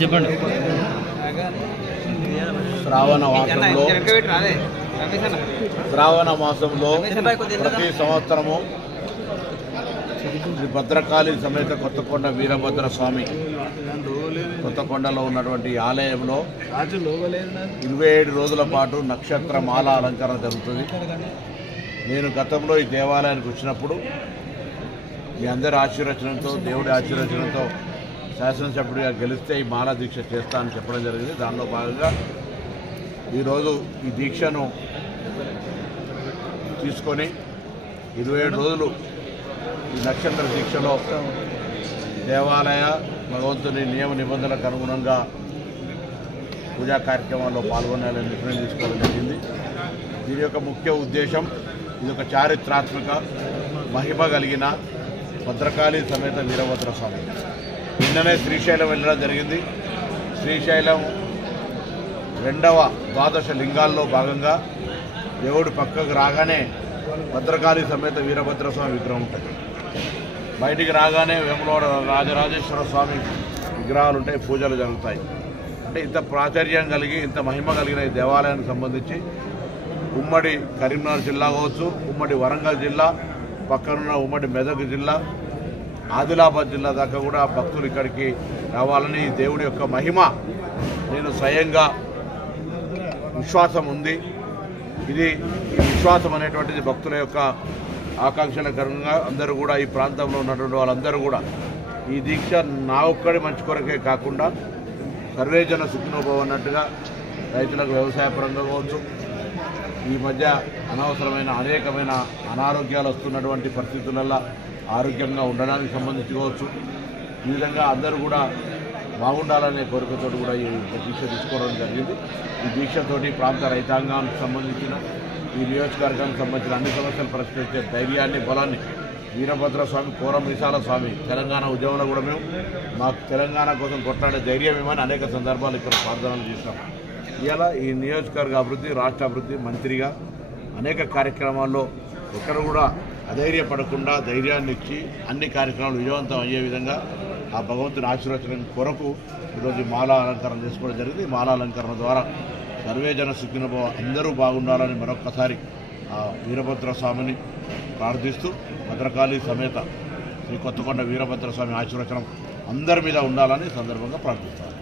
చెప్పండి. శ్రావణ మాసంలో ప్రతి సంవత్సరము శ్రీ భద్రకాళి సమేత కొత్తకొండ వీరభద్ర స్వామి కొత్తకొండలో ఉన్నటువంటి ఆలయంలో 27 రోజుల పాటు నక్షత్ర మాల అలంకరణ జరుగుతుంది. నేను గతంలో ఈ దేవాలయానికి వచ్చినప్పుడు మీ అందరి ఆశీర్వచనంతో దేవుడి ఆశీర్వచనంతో శాసనసభ్యుడిగా గెలిస్తే ఈ మాలా దీక్ష చేస్తానని చెప్పడం జరిగింది. దానిలో భాగంగా ఈరోజు ఈ దీక్షను తీసుకొని 27 రోజులు ఈ నక్షత్ర దీక్షలో దేవాలయ భగవంతుని నియమ నిబంధనలకు అనుగుణంగా పూజా కార్యక్రమాల్లో పాల్గొనాలని నిర్ణయం తీసుకోవడం జరిగింది. దీని యొక్క ముఖ్య ఉద్దేశం ఇది ఒక చారిత్రాత్మక మహిమ కలిగిన భద్రకాళి సమేత వీరభద్ర స్వామి. నిన్ననే శ్రీశైలం వెళ్ళడం జరిగింది. శ్రీశైలం 2వ ద్వాదశ లింగాల్లో భాగంగా దేవుడు పక్కకు రాగానే భద్రకాళి సమేత వీరభద్ర స్వామి విగ్రహం ఉంటుంది. బయటికి రాగానే వేములవాడ రాజరాజేశ్వర స్వామి విగ్రహాలు ఉంటాయి, పూజలు జరుగుతాయి. అంటే ఇంత ప్రాచుర్యం కలిగి ఇంత మహిమ కలిగిన ఈ దేవాలయానికి సంబంధించి ఉమ్మడి కరీంనగర్ జిల్లా కావచ్చు, ఉమ్మడి వరంగల్ జిల్లా, పక్కనున్న ఉమ్మడి మెదక్ జిల్లా, ఆదిలాబాద్ జిల్లా దాకా కూడా భక్తులు ఇక్కడికి రావాలని దేవుడి యొక్క మహిమ నేను స్వయంగా విశ్వాసం ఉంది. ఇది ఈ విశ్వాసం అనేటువంటిది భక్తుల యొక్క ఆకాంక్షల కారణంగా అందరూ కూడా ఈ ప్రాంతంలో ఉన్నటువంటి వాళ్ళందరూ కూడా ఈ దీక్ష నా ఒక్కడి మంచి కొరకే కాకుండా సర్వేజన సుఖినోభవం అన్నట్టుగా రైతులకు వ్యవసాయపరంగా కావచ్చు, ఈ మధ్య అనవసరమైన అనేకమైన అనారోగ్యాలు వస్తున్నటువంటి పరిస్థితులలో ఆరోగ్యంగా ఉండడానికి సంబంధించి కావచ్చు, ఈ విధంగా అందరూ కూడా బాగుండాలనే కోరికతో కూడా ఈ దీక్ష తీసుకోవడం జరిగింది. ఈ దీక్షతోటి ప్రాంత రైతాంగానికి సంబంధించిన ఈ నియోజకవర్గానికి సంబంధించిన అన్ని సమస్యలు పరిష్కరించే ధైర్యాన్ని, బలాన్ని వీరభద్ర స్వామి, కోరం విశాల స్వామి తెలంగాణ ఉద్యమంలో కూడా మేము మాకు తెలంగాణ కోసం కొట్లాడే ధైర్యం ఏమని అనేక సందర్భాలు ఇక్కడ ప్రార్థనలు చేశాం. ఇలా ఈ నియోజకవర్గ అభివృద్ధి, రాష్ట్ర అభివృద్ధి మంత్రిగా అనేక కార్యక్రమాల్లో ఎక్కడ కూడా అధైర్యపడకుండా ధైర్యాన్ని ఇచ్చి అన్ని కార్యక్రమాలు విజయవంతం అయ్యే విధంగా ఆ భగవంతుని ఆశీర్వచనం కొరకు ఈరోజు మాలా అలంకరణ చేసుకోవడం జరిగింది. మాలా అలంకరణ ద్వారా సర్వేజన సుఖినోభవ అందరూ బాగుండాలని మరొక్కసారి ఆ వీరభద్ర స్వామిని ప్రార్థిస్తూ భద్రకాళి సమేత శ్రీ కొత్తకొండ వీరభద్ర స్వామి ఆశీర్వచనం అందరి మీద ఉండాలని సందర్భంగా ప్రార్థిస్తాను.